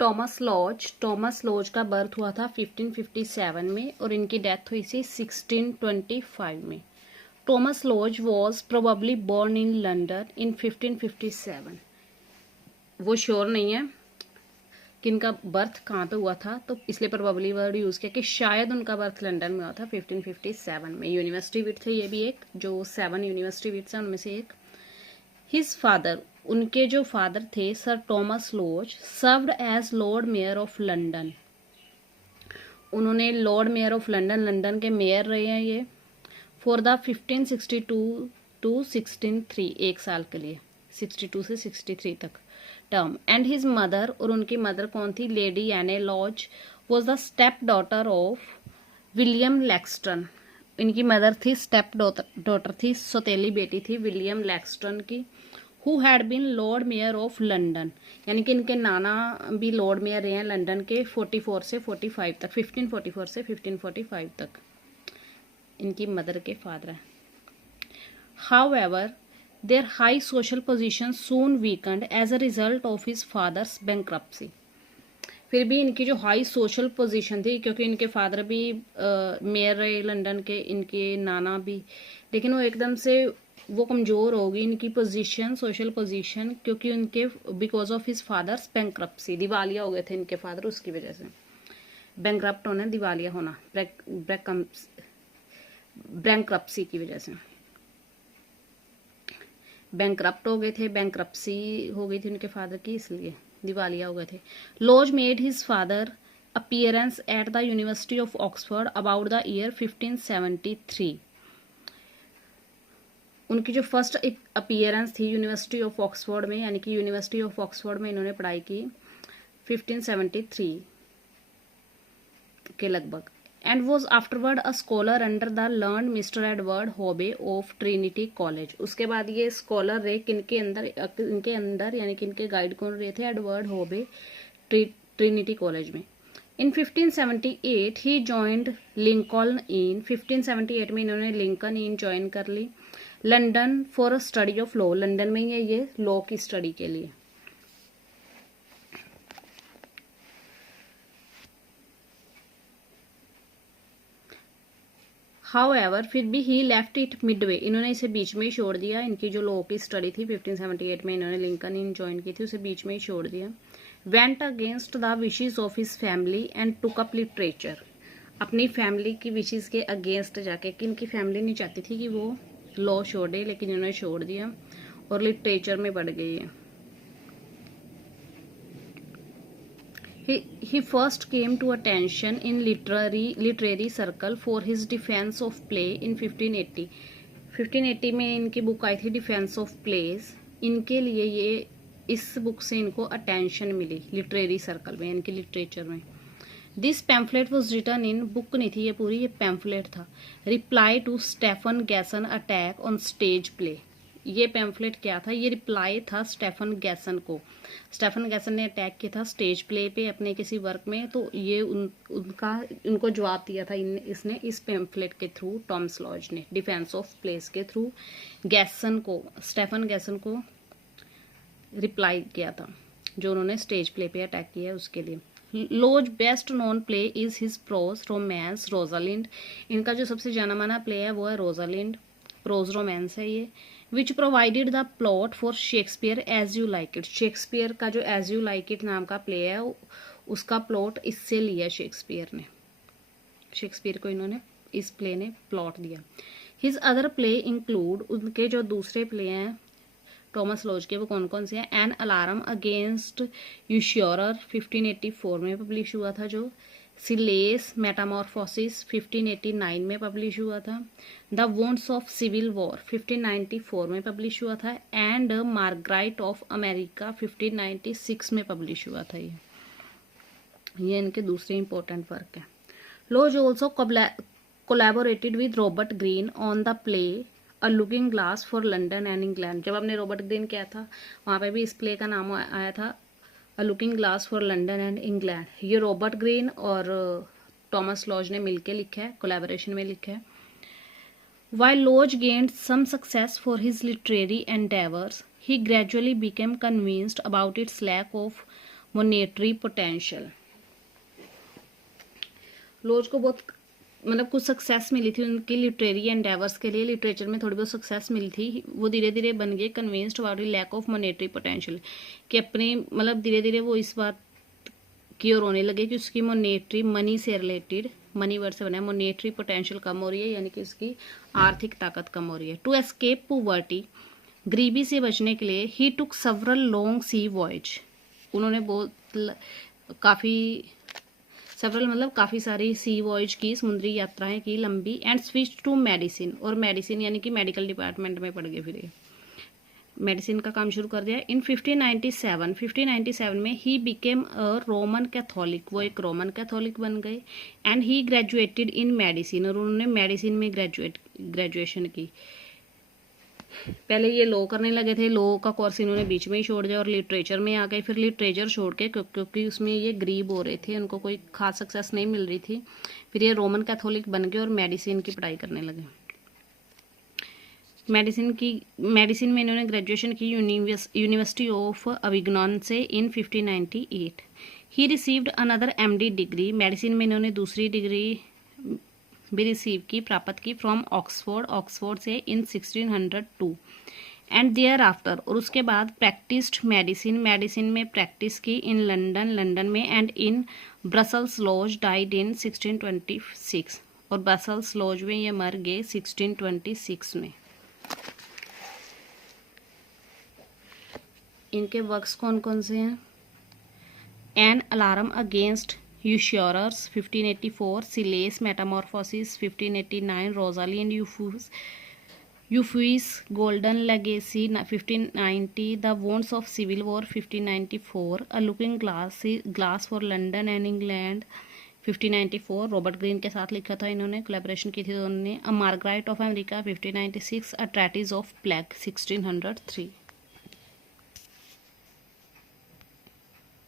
Thomas laws का birth हुआ था 1557 में और इनकी डेथ हुई थी 1625 में। Thomas Lodge was probably born in London in 1557। वो श्योर नहीं है कि इनका बर्थ कहाँ पे हुआ था, तो इसलिए प्रोबेबली वर्ड यूज़ किया कि शायद उनका बर्थ लंदन में हुआ था 1557 में। यूनिवर्सिटी विट थे ये भी एक, जो 7 यूनिवर्सिटी विट्स हैं उनमें से एक। हिज फादर, उनके जो फादर थे sir Thomas Lodge, served as lord mayor of London. उन्होंने lord mayor of London, London के मेयर रहे हैं ये, फॉर द 1562 टू 1603, एक साल के लिए, 62 से 63 तक टर्म। एंड हिज मदर, और उनकी मदर कौन थी, lady Anne Lodge, was the step daughter of William Laxton. इनकी मदर थी, स्टेप डॉटर थी, सौतेली बेटी थी विलियम लैक्सटन की, who had been lord mayor of London, यानी कि इनके नाना भी लॉर्ड मेयर रहे हैं लंदन के 44 से 45 तक, 1544 से 1545 तक इनकी मदर के फादर हैं। However their high social position soon weakened as a result of his father's bankruptcy. फिर भी इनकी जो हाई सोशल पोजीशन थी, क्योंकि इनके फादर भी मेयर रहे लंदन के, इनके नाना भी, लेकिन वो एकदम से वो कमज़ोर होगी इनकी पोजीशन, सोशल पोजीशन, क्योंकि उनके because of his father's bankruptcy, दिवालिया हो गए थे इनके फादर, उसकी वजह से। बैंक्रप्ट होना, दिवालिया होना, बैंक्रप्सी की वजह से बैंक्रप्ट हो गए थे, बैंक्रप्सी हो गई थी उनके फादर की, इसलिए दिवालिया हो गए थे। Lodge made his father appearance at the university of Oxford about the year 1573। उनकी जो फर्स्ट अपीयरेंस थी यूनिवर्सिटी ऑफ ऑक्सफोर्ड में, यानी कि यूनिवर्सिटी ऑफ ऑक्सफोर्ड में इन्होंने पढ़ाई की 1573 के लगभग। And was afterward a scholar under the learn mister Edward हॉबे ऑफ ट्रिनिटी कॉलेज। उसके बाद ये स्कॉलर रहे किनके अंदर यानी कि इनके गाइड कौन रहे थे, एडवर्ड हॉबे, ट्रिनिटी कॉलेज में। इन 1578 ही ज्वाइंड लिंकॉल्न इन, 1578 में इन्होंने लिंकन इन ज्वाइन कर ली, London for study of law, London में ही ये लॉ की स्टडी के लिए। हाउएवर फिर भी ही लेफ्ट इट मिडवे, इन्होंने इसे बीच में ही छोड़ दिया। इनकी जो लॉ की स्टडी थी 1578 में इन्होंने लिंकन इन ज्वाइन की थी, उसे बीच में ही छोड़ दिया। Went against the wishes of his family and took up literature, अपनी फैमिली की विशेज के अगेंस्ट जाके, कि इनकी फैमिली नहीं चाहती थी कि वो लॉ छोड़े, लेकिन इन्होंने छोड़ दिया और लिटरेचर में बढ़ गई है। He first came to attention in literary circle for his defense of play in 1580। 1580 में इनकी बुक आई थी डिफेंस ऑफ प्लेस, इनके लिए ये, इस बुक से इनको अटेंशन मिली लिटरेरी सर्कल में, यानी कि लिटरेचर में। This pamphlet was written in, book नहीं थी ये पूरी, ये पैम्फलेट था, reply to Stephen Gosson attack on stage play. ये पैम्फलेट क्या था, ये रिप्लाई था स्टेफन गैसन को, स्टेफन गैसन ने अटैक किया था स्टेज प्ले पे अपने किसी वर्क में, तो ये उनको जवाब दिया था इसने इस पैम्फलेट के थ्रू, टॉमस लॉज ने डिफेंस ऑफ प्लेस के थ्रू गैसन को, स्टेफन गैसन को रिप्लाई किया था, जो उन्होंने स्टेज प्ले पे अटैक किया है उसके लिए। Lodge best known play is his prose romance Rosalind, इनका जो सबसे जाना माना प्ले है वो है रोजालिंड, प्रोज रोमांस है ये, which provided the plot for Shakespeare as you like it. Shakespeare का जो एज यू लाइक इट नाम का प्ले है उसका प्लॉट इससे लिया शेक्सपियर ने, शेक्सपियर को इन्होंने इस प्ले ने प्लॉट दिया। हिज अदर प्ले इंक्लूड, उनके जो दूसरे प्ले हैं टॉमस लॉज के वो कौन कौन से हैं, एन अलार्म अगेंस्ट यूश्योरर 1584 में पब्लिश हुआ था, जो सिलेस मेटामॉर्फोसिस 1589 में पब्लिश हुआ था, द वोंड्स ऑफ सिविल वॉर 1594 में पब्लिश हुआ था, एंड मार्गारेट ऑफ अमेरिका 1596 में पब्लिश हुआ था। ये इनके दूसरे इंपॉर्टेंट वर्क है। Lodge also collaborated with Robert Greene on the play a looking glass for London and England. जब आपने रॉबर्ट ग्रीन किया था वहाँ पे भी इस प्ले का नाम आया था अ looking glass for London and England. ये रॉबर्ट ग्रीन और टॉमस लॉज ने मिलकर लिखा है, कोलैबोरेशन में लिखा है। While Lodge gained some success for his literary endeavors, he gradually became convinced about its lack of monetary potential. Lodge को बहुत मतलब कुछ सक्सेस मिली थी उनकी लिटरेरी एंडेवर्स के लिए, लिटरेचर में थोड़ी बहुत सक्सेस मिली थी। वो धीरे धीरे बन गए convinced about lack of monetary potential, कि अपने मतलब धीरे धीरे वो इस बात की ओर होने लगे कि उसकी मोनेटरी मनी से रिलेटेड, मनी वर्ड से बना है, मोनेटरी पोटेंशियल कम हो रही है, यानी कि उसकी आर्थिक ताकत कम हो रही है। टू एस्केप पॉवर्टी, गरीबी से बचने के लिए, ही टुक सेवरल लॉन्ग सी वॉयज, उन्होंने बहुत सेवरल मतलब काफ़ी सारी सी वॉयज की, समुद्री यात्राएं की लंबी, एंड स्विच टू मेडिसिन, और मेडिसिन यानी कि मेडिकल डिपार्टमेंट में पड़ गए, फिर ये मेडिसिन का काम शुरू कर दिया। इन 1597 में he became a Roman Catholic, वो एक रोमन कैथोलिक बन गए। And he graduated in medicine, और उन्होंने मेडिसिन में ग्रेजुएशन की। पहले ये लॉ करने लगे थे, लॉ का कोर्स इन्होंने बीच में ही छोड़ दिया और लिटरेचर में आ गए। फिर लिटरेचर छोड़ के क्योंकि उसमें ये गरीब हो रहे थे, उनको कोई खास सक्सेस नहीं मिल रही थी, फिर ये रोमन कैथोलिक बन गए और मेडिसिन की पढ़ाई करने लगे। मेडिसिन में इन्होंने ग्रेजुएशन की यूनिवर्सिटी ऑफ अविग्नॉन से इन 1598। He received another MD degree, medicine में इन्होंने दूसरी डिग्री भी रिसीव की, प्राप्त की फ्रॉम ऑक्सफोर्ड से इन 1602। एंड देयर आफ्टर, और उसके बाद प्रैक्टिस्ड मेडिसिन में प्रैक्टिस की इन लंदन में, and in Brussels Lodge, died in 1626, और ब्रसल्स लॉज में ये मर गए 1626 में। इनके वर्क्स कौन कौन से हैं? An alarm against usurers 1584, Scillaes metamorphosis 1589, Rosalynde and Euphues golden legacy 1590, the wounds of civil war 1594, a looking glass for London and England 1594, Robert Greene के साथ लिखा था इन्होंने, कोलैबोरेशन की थी दोनों ने। A Margarite of America 1596, a treatise of plague 1603।